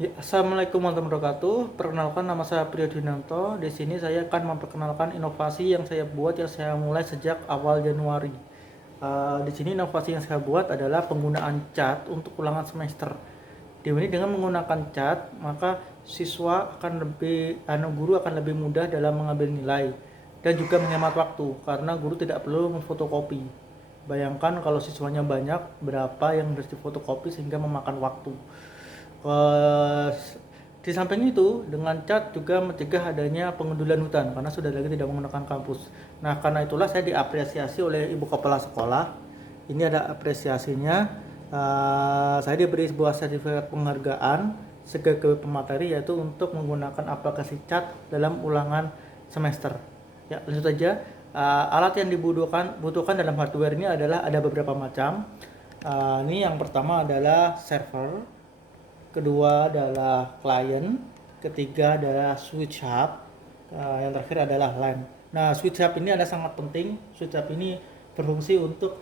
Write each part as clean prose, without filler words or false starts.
Ya, Assalamualaikum warahmatullahi wabarakatuh. Perkenalkan, nama saya Priyodinanto. Di sini saya akan memperkenalkan inovasi yang saya buat, yang saya mulai sejak awal Januari. Di sini inovasi yang saya buat adalah penggunaan cat untuk ulangan semester. Di sini dengan menggunakan cat, maka siswa akan guru akan lebih mudah dalam mengambil nilai dan juga menghemat waktu karena guru tidak perlu memfotokopi. Bayangkan kalau siswanya banyak, berapa yang harus difotokopi sehingga memakan waktu. Eh, di samping itu, dengan cat juga mencegah adanya pengundulan hutan karena sudah lagi tidak menggunakan kampus. Nah, karena itulah saya diapresiasi oleh ibu kepala sekolah. Ini ada apresiasinya. Saya diberi sebuah sertifikat penghargaan sebagai pemateri, yaitu untuk menggunakan aplikasi cat dalam ulangan semester. Ya, lanjut aja. Alat yang butuhkan dalam hardware ini adalah ada beberapa macam. Ini yang pertama adalah server, kedua adalah client, ketiga adalah switch hub, yang terakhir adalah LAN. Nah, switch hub ini adalah sangat penting. Switch hub ini berfungsi untuk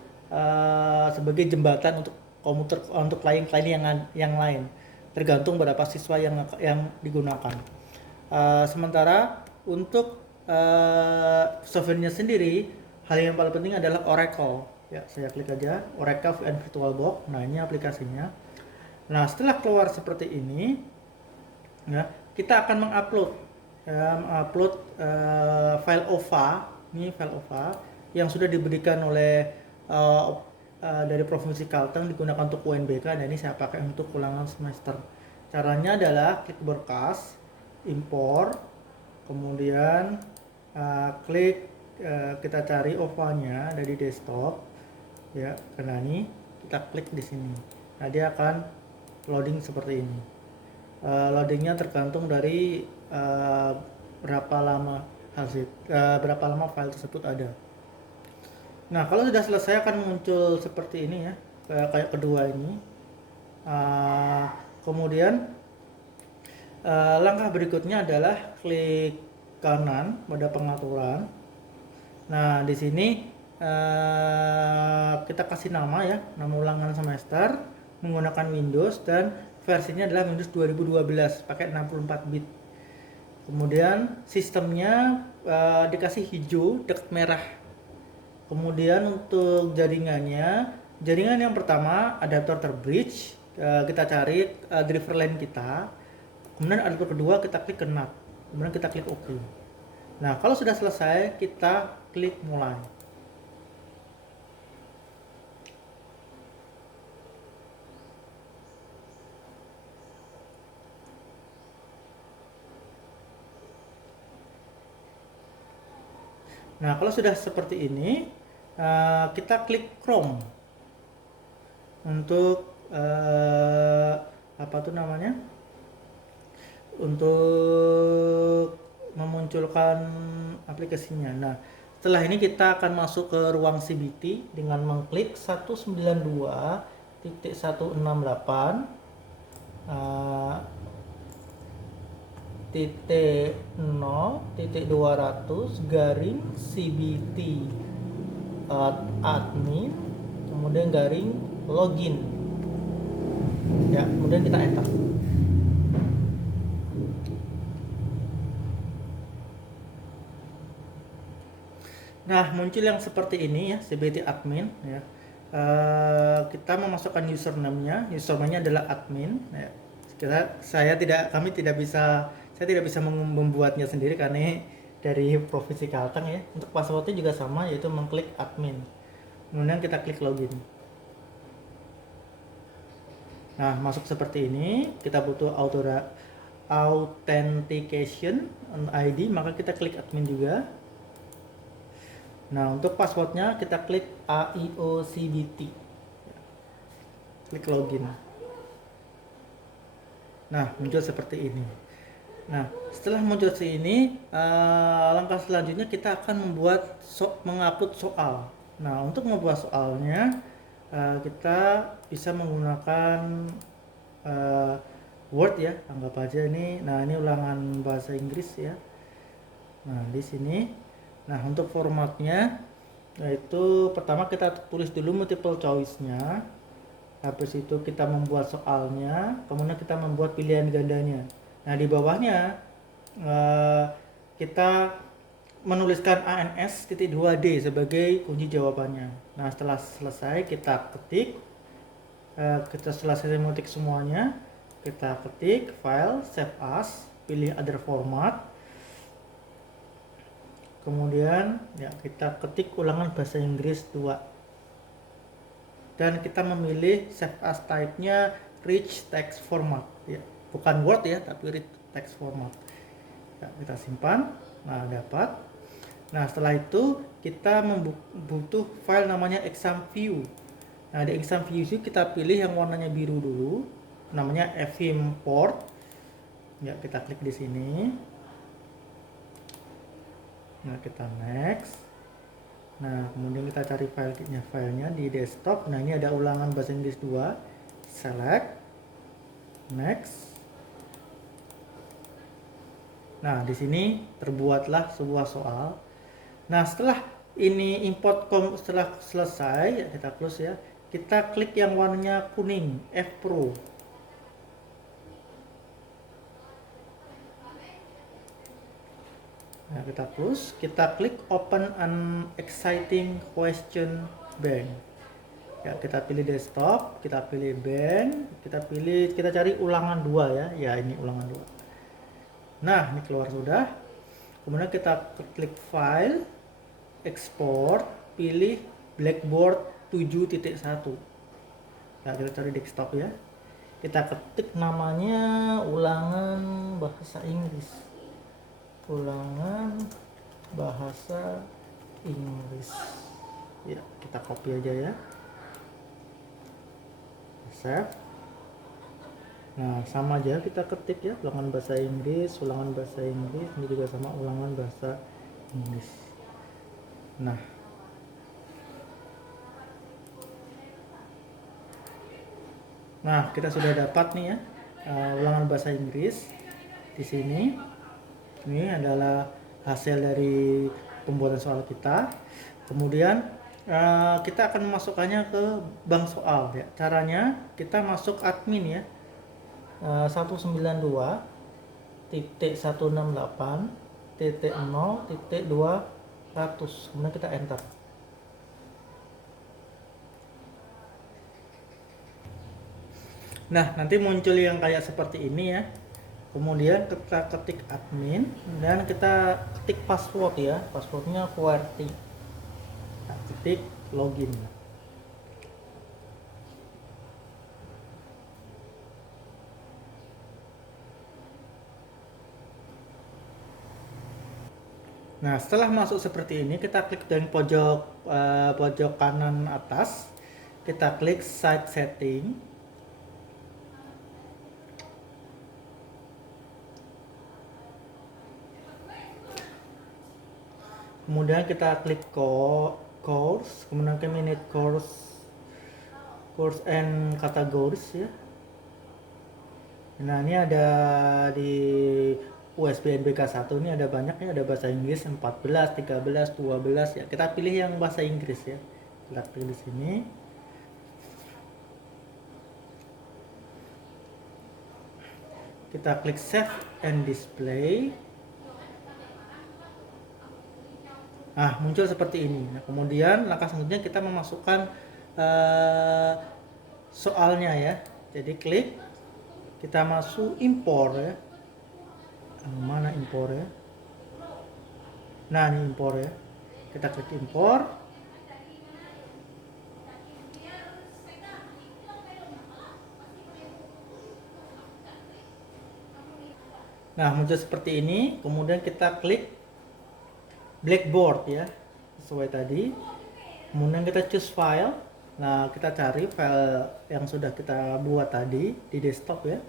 sebagai jembatan untuk komputer, untuk klien-klien yang lain, tergantung berapa siswa yang digunakan. Sementara untuk softwarenya sendiri, hal yang paling penting adalah Oracle. Ya, saya klik aja Oracle and VirtualBox. Nah, ini aplikasinya. Nah, setelah keluar seperti ini, ya, kita akan mengupload file OVA. Ini file OVA yang sudah diberikan oleh uh, dari Provinsi Kalteng, digunakan untuk UNBK, dan ini saya pakai untuk ulangan semester. Caranya adalah klik berkas, impor, kemudian klik, kita cari OVA-nya dari desktop, ya, karena ini kita klik di sini. Nah, dia akan loading seperti ini. Loadingnya tergantung dari berapa lama file tersebut ada. Nah, kalau sudah selesai akan muncul seperti ini, ya, kayak kedua ini. Kemudian langkah berikutnya adalah klik kanan pada pengaturan. Nah, di sini kita kasih nama, ya, nama ulangan semester menggunakan Windows, dan versinya adalah Windows 2012 pakai 64 bit. Kemudian sistemnya dikasih hijau dekat merah. Kemudian untuk jaringan yang pertama adapter bridge, kita cari driver line kita. Kemudian adapter kedua kita klik ke NAT. Kemudian kita klik OK. Nah, kalau sudah selesai kita klik mulai. Nah, kalau sudah seperti ini, kita klik Chrome untuk apa tuh namanya? Untuk memunculkan aplikasinya. Nah, setelah ini kita akan masuk ke ruang CBT dengan mengklik 192.168 titik 0.200 garing CBT admin, kemudian garing login, ya, kemudian kita enter. Nah, muncul yang seperti ini, ya, CBT admin, ya. Kita memasukkan username-nya adalah admin, ya. Kami tidak bisa, saya tidak bisa membuatnya sendiri karena ini dari Provinsi Kalteng, ya. Untuk passwordnya juga sama, yaitu mengklik admin. Kemudian kita klik login. Nah, masuk seperti ini. Kita butuh authentication ID, maka kita klik admin juga. Nah, untuk passwordnya kita klik AIOCBT, klik login. Nah, muncul seperti ini. Nah, setelah muncul seperti ini, langkah selanjutnya kita akan mengupload soal. Nah, untuk membuat soalnya, kita bisa menggunakan Word, ya, anggap aja ini. Nah, ini ulangan bahasa Inggris, ya. Nah, di sini. Nah, untuk formatnya, yaitu pertama kita tulis dulu multiple choice-nya. Habis itu kita membuat soalnya, kemudian kita membuat pilihan gandanya. Nah, di bawahnya kita menuliskan ANS.2D sebagai kunci jawabannya. Nah, setelah selesai kita ketik, kita selesai mengetik semuanya, kita ketik file, save as, pilih other format, kemudian ya kita ketik ulangan bahasa Inggris 2 dan kita memilih save as type-nya rich text format ya, bukan Word ya, tapi rich text format ya, kita simpan. Nah, dapat. Nah, setelah itu kita butuh file namanya exam view. Nah, di exam view itu kita pilih yang warnanya biru dulu, namanya evimport ya, kita klik di sini. Nah, kita next. Nah, kemudian kita cari filenya di desktop. Nah, ini ada ulangan bahasa Inggris 2. Select. Next. Nah, di sini terbuatlah sebuah soal. Nah, setelah ini setelah selesai, ya kita close ya. Kita klik yang warnanya kuning, F Pro. Nah, kita close, kita klik open an exciting question bank. Ya, kita pilih desktop, kita pilih bank, kita cari ulangan 2 ya. Ya, ini ulangan 2. Nah, ini keluar sudah. Kemudian kita klik file, export, pilih Blackboard 7.1. Nah, kita cari desktop ya. Kita ketik namanya ulangan bahasa Inggris. Ulangan bahasa Inggris. Ya, kita copy aja ya. Save. Nah, sama aja kita ketik ya, ulangan bahasa Inggris, ulangan bahasa Inggris, ini juga sama ulangan bahasa Inggris. Nah, kita sudah dapat nih ya ulangan bahasa Inggris di sini. Ini adalah hasil dari pembuatan soal kita. Kemudian kita akan memasukkannya ke bank soal ya. Caranya kita masuk admin ya, 192.168.0.200, kemudian kita enter. Nah, nanti muncul yang kayak seperti ini ya. Kemudian kita ketik admin dan kita ketik password ya, passwordnya QWERTY. Nah, ketik login. Nah, setelah masuk seperti ini, kita klik dari pojok kanan atas, kita klik site setting. Kemudian kita klik course, kemudian ke minute course and categories ya. Nah, ini ada di USBNBK 1 ini ada banyak ya, ada bahasa Inggris 14, 13, 12 ya. Kita pilih yang bahasa Inggris ya. Kita pilih di sini. Kita klik save and display. Nah, muncul seperti ini. Nah, kemudian langkah selanjutnya kita memasukkan soalnya ya. Jadi klik, kita masuk impor ya. Mana impor ya? Nah, ini impor ya. Kita klik impor. Nah, muncul seperti ini. Kemudian kita klik Blackboard ya, sesuai tadi. Kemudian kita choose file. Nah, kita cari file yang sudah kita buat tadi di desktop ya.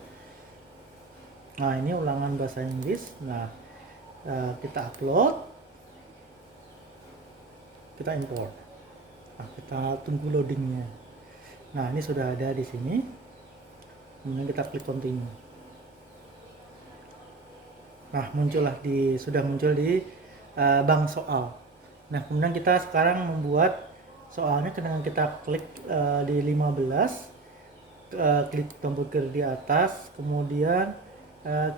Nah, ini ulangan bahasa Inggris. Nah, kita upload, kita import. Nah, kita tunggu loadingnya. Nah, ini sudah ada di sini. Kemudian kita klik continue. Nah, sudah muncul di bank soal. Nah, kemudian kita sekarang membuat soalnya dengan kita klik di 15. klik tombol kiri di atas, kemudian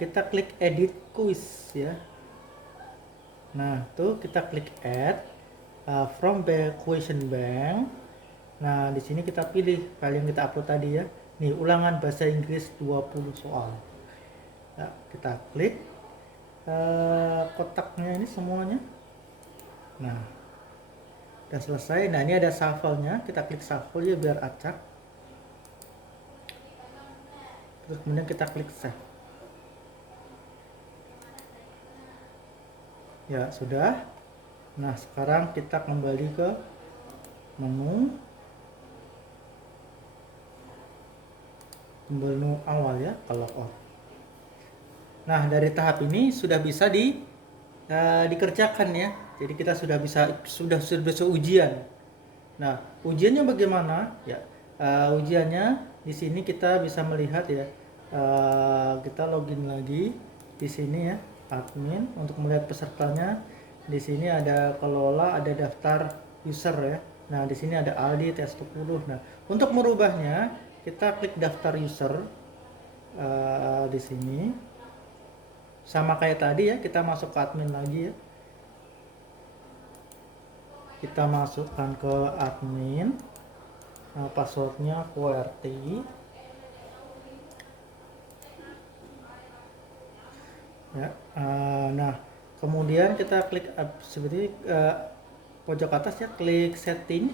kita klik edit quiz ya. Nah, tuh kita klik add from the question bank. Nah, di sini kita pilih file yang kita upload tadi ya. Nih, ulangan bahasa Inggris 20 soal. Nah, kita klik kotaknya ini semuanya. Nah, udah selesai. Nah, ini ada shuffle-nya. Kita klik shuffle ya biar acak. Terus kemudian kita klik save. Ya, sudah. Nah, sekarang kita kembali ke menu awal ya, kalau on. Nah, dari tahap ini sudah bisa dikerjakan ya. Jadi kita sudah bisa ujian. Nah, ujiannya bagaimana? Ya, ujiannya di sini kita bisa melihat ya. Kita login lagi di sini ya, admin untuk melihat pesertanya. Di sini ada kelola, ada daftar user ya. Nah, di sini ada Aldi tes 10. Nah, untuk merubahnya kita klik daftar user di sini. Sama kayak tadi ya, kita masuk ke admin lagi ya. Kita masukkan ke admin. Passwordnya QWERTY. Ya, nah kemudian kita klik seperti pojok atas ya, klik setting,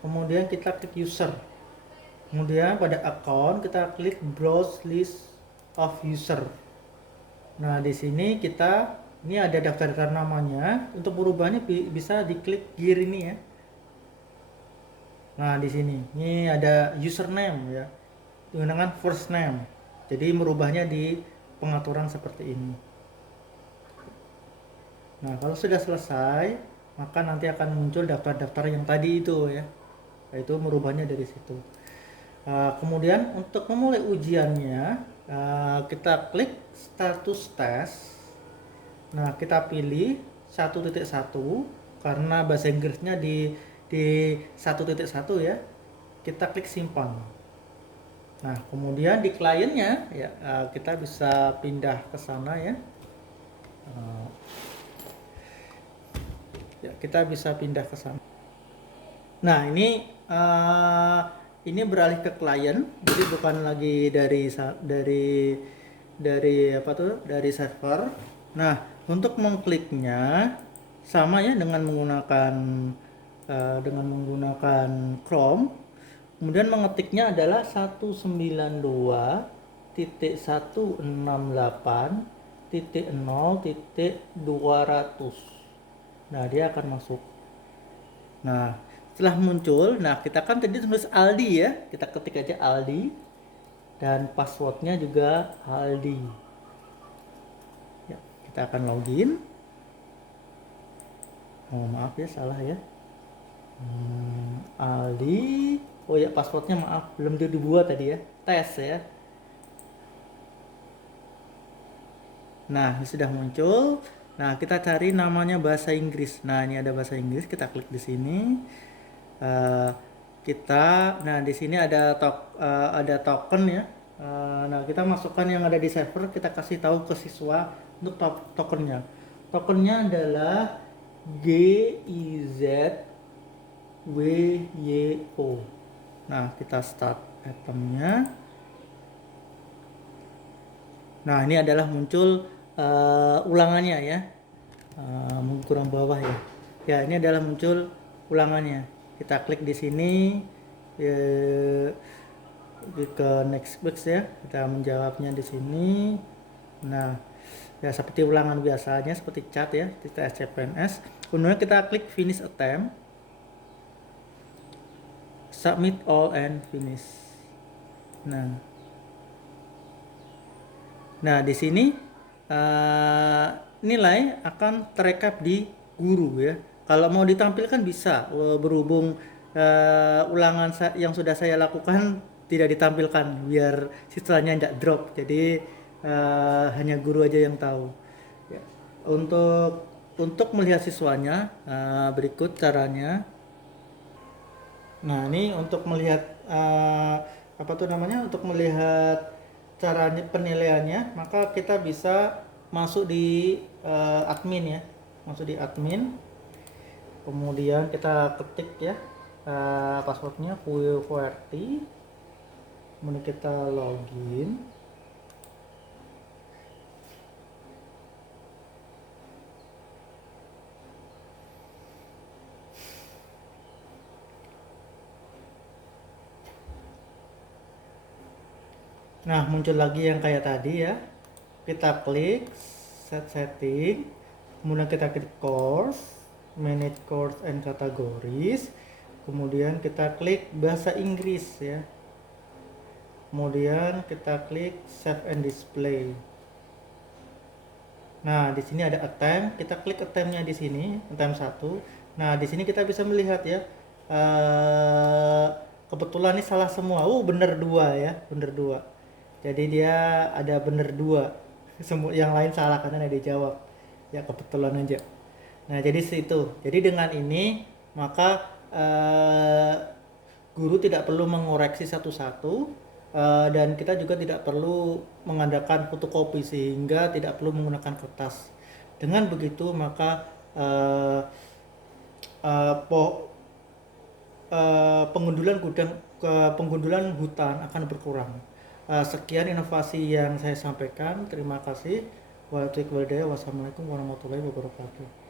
kemudian kita klik user, kemudian pada account kita klik browse list of user. Nah, di sini ini ada daftar namanya. Untuk berubahnya bisa diklik gear ini ya. Nah, di sini ini ada username ya, dengan first name. Jadi merubahnya di pengaturan seperti ini. Nah, kalau sudah selesai, maka nanti akan muncul daftar-daftar yang tadi itu ya. Yaitu merubahnya dari situ. Kemudian untuk memulai ujiannya, kita klik status tes. Nah, kita pilih 1.1 karena bahasa Inggrisnya di 1.1 ya. Kita klik simpan. Nah, kemudian di kliennya ya, kita bisa pindah ke sana ya. Ya, kita bisa pindah ke sana. Nah, ini beralih ke klien, jadi bukan lagi dari dari server. Nah, untuk mengkliknya sama ya dengan menggunakan Chrome. Kemudian mengetiknya adalah 192.168.0.200. Nah, dia akan masuk. Nah, setelah muncul, nah kita kan tadi tulis Aldi ya, kita ketik aja Aldi dan passwordnya juga Aldi. Ya, kita akan login. Oh, maaf ya, salah ya. Aldi. Oh ya, passwordnya maaf, belum dibuat tadi ya. Tes ya. Nah, ini sudah muncul. Nah, kita cari namanya bahasa Inggris. Nah, ini ada bahasa Inggris, kita klik di sini. Nah di sini ada token ya. Nah, kita masukkan yang ada di server, kita kasih tahu ke siswa untuk tokennya. Tokennya adalah GIZWYO. Nah, kita start itemnya. Nah, ini adalah muncul ulangannya ya. Kurang bawah ya. Ya, ini adalah muncul ulangannya. Kita klik di sini ke next box ya. Kita menjawabnya di sini. Nah, ya seperti ulangan biasanya, seperti chat ya, kita CPNS. Kemudian kita klik finish attempt. Submit all and finish. Nah, di sini nilai akan terekap di guru ya. Kalau mau ditampilkan bisa, berhubung ulangan yang sudah saya lakukan tidak ditampilkan biar siswanya tidak drop. Jadi hanya guru aja yang tahu. Ya. Untuk melihat siswanya, berikut caranya. Nah, ini untuk melihat apa tuh namanya, untuk melihat caranya penilaiannya, maka kita bisa masuk di admin ya, masuk di admin, kemudian kita ketik ya passwordnya QWERTY, kemudian kita login. Nah, muncul lagi yang kayak tadi ya. Kita klik set setting, kemudian kita klik course, manage course and categories, kemudian kita klik bahasa Inggris ya. Kemudian kita klik save and display. Nah, di sini ada attempt, kita klik attempt-nya di sini, attempt 1. Nah, di sini kita bisa melihat ya. Kebetulan ini salah semua. Bener dua ya, bener dua. Jadi dia ada bener dua. Semua yang lain salah karena ada dijawab. Ya kebetulan aja. Nah, jadi situ. Jadi dengan ini maka guru tidak perlu mengoreksi satu-satu, dan kita juga tidak perlu mengadakan fotokopi sehingga tidak perlu menggunakan kertas. Dengan begitu maka penggundulan hutan akan berkurang. Sekian inovasi yang saya sampaikan. Terima kasih. Wassalamualaikum warahmatullahi wabarakatuh.